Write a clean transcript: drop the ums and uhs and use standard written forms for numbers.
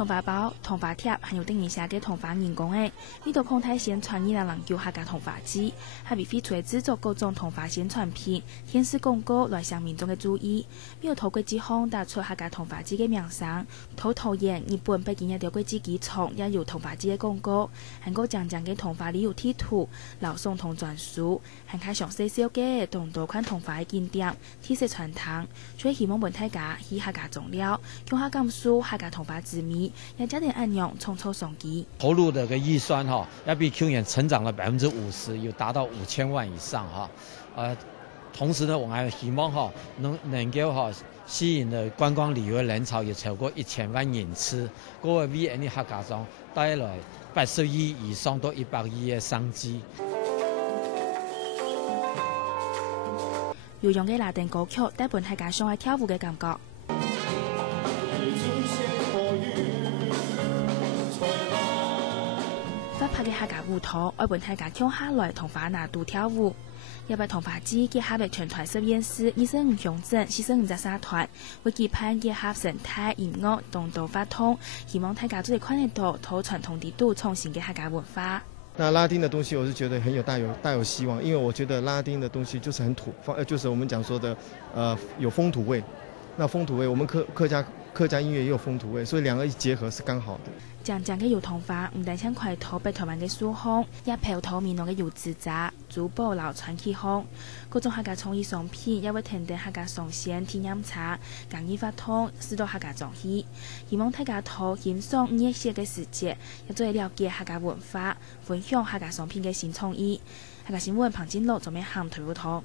头发包、头发贴，还有等一下嘅头发人工诶，呢度康泰宣传依然能叫客家头发机，还必须出制作各种头发宣传片、电视广告来向民众嘅注意。没有透过指控打出客家头发机嘅名声，讨厌日本北京一条国际机场也有头发机嘅广告，还个讲嘅头发里有贴图、老送同专属，还开上细小嘅同多款头发嘅景点、特色传统，所以希望本大家以客家种料，用客家书客家头发之美。也加点按钮冲抽送机，投入的个预算要比去年成长了50%，有达到5000万以上同时呢，我还希望能够吸引的观光旅游人潮也超过1000万人次，各位为你客家庄带来80亿以上到100亿的商机。有用嘅拉丁歌曲带本客家上来跳舞嘅感觉。发拍嘅客家舞蹈，愛本客家跳下來同花拿度跳舞。一位同發機結合嘅全台實驗室25鄉鎮45隻社團，會結伴結合生態音樂同道發通，希望大家都可以看得到討傳統地度重新嘅客家文化。那拉丁的東西，我是覺得很有大有希望，因為我覺得拉丁的東西就是很土，就是我們講說的，有風土味。那風土味，我們客家音樂也有風土味，所以兩個一結合是剛好的。講嘅油桐花唔單止開頭被台灣嘅蘇烘，也漂頭面濃嘅油紙紮、珠寶流傳起烘，各種客家創意商品也會停定客家上線體驗茶、工藝發通，使到客家壯氣。希望大家多欣賞5月4嘅時節，也做了解客家文化，分享客家商品嘅新創意。客家新聞彭金樂做咩喊退烏托。